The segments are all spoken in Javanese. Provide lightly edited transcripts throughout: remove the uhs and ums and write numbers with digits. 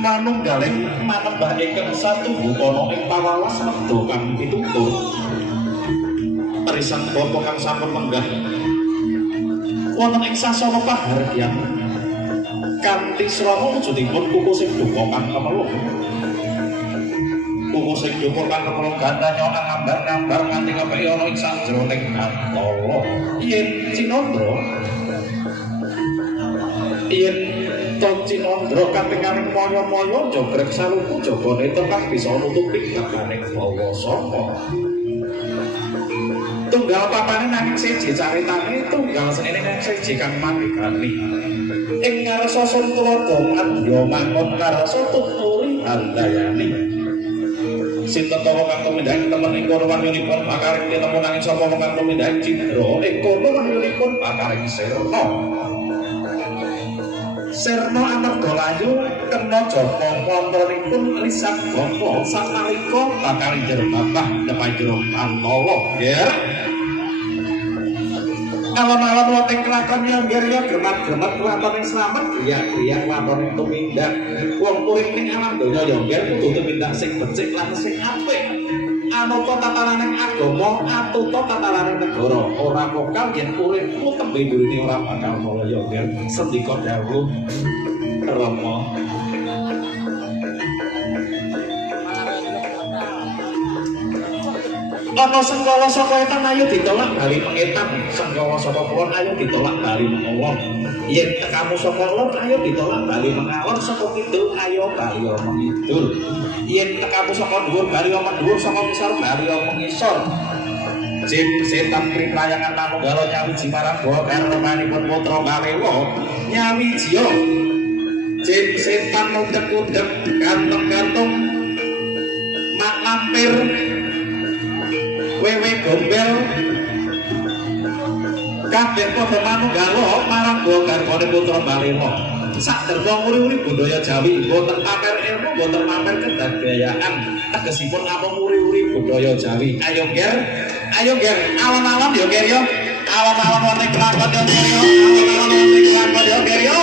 manunggaling manembah ingkang satu bukono ing pawalas mendo kang pitutur arisan bapa kang sampun menggah wonten ing sasana pahargyan kanthi srana wujudipun kuku sing duka kang kemeluk kuku sing duka kang kemeluk gandanya ngambar-ngambar nganti kepeki ana ing sajroning Batara yen Cinandra yen Ton Cinandra katinganing moyo-moyo jogrek saluku jagane tekan bisa nutupi kekaning Bawasaka. Tunggal papane nanging siji caritane tunggal senene nang siji kang mandikani. Ing ngarsa Suntalada madya mangkon ngarsa tuturi handayani. Sinten to kang tumindhang temen ing kono wahyunipun pakaring tinemu nanging sapa kang tumindhang Cindra ing kono wahyunipun pakaring Sirna. Sirna amarga layu kena japa wontenipun lisan bapa sanalika bakal njero babah nepajro Pantala nggih. Alon-alon wonten kelakon ya nggih ya gemat-gemat wonten slamet griya-griya wonten tumindak wong urip ning alam donya ya nggih kudu tumindak sing becik lan sing apik. Anata tataraning agama atuta tataraning negara ora pokal yen uripmu tembe durine ora bakal mulya nggih sendika dawuh Rama. Ana sengkala saka etan ayo ditolak bali pengetan sengkala saka kulon ayo ditolak bali mengawon yen tekamu saka lor ayo ditolak bali mengalor saka kidul ayo bali mengidul yen tekamu saka dhuwur bali mendhuwur saka ngisor bali mengisor jin setan priprayangan manunggala nyawiji marangga karmanipun putra Balewa nyawijiya jin setan udhek-udhek ganteng-gantung mak lampir wewe gombel kabeh padha manunggala marangga garwane putra Balewa saderma uri-uri budaya Jawi boten pamer ilmu boten pamer kedadayaan tegesipun amung uri-uri budaya Jawi ayo ger alon-alon yo ger yo alon-alon wonten kelakon yo ger yo alon-alon wonten kelakon yo ger yo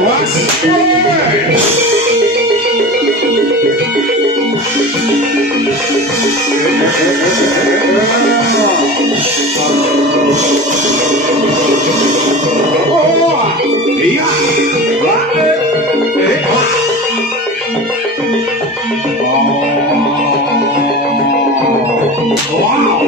Was? Iya. Wow.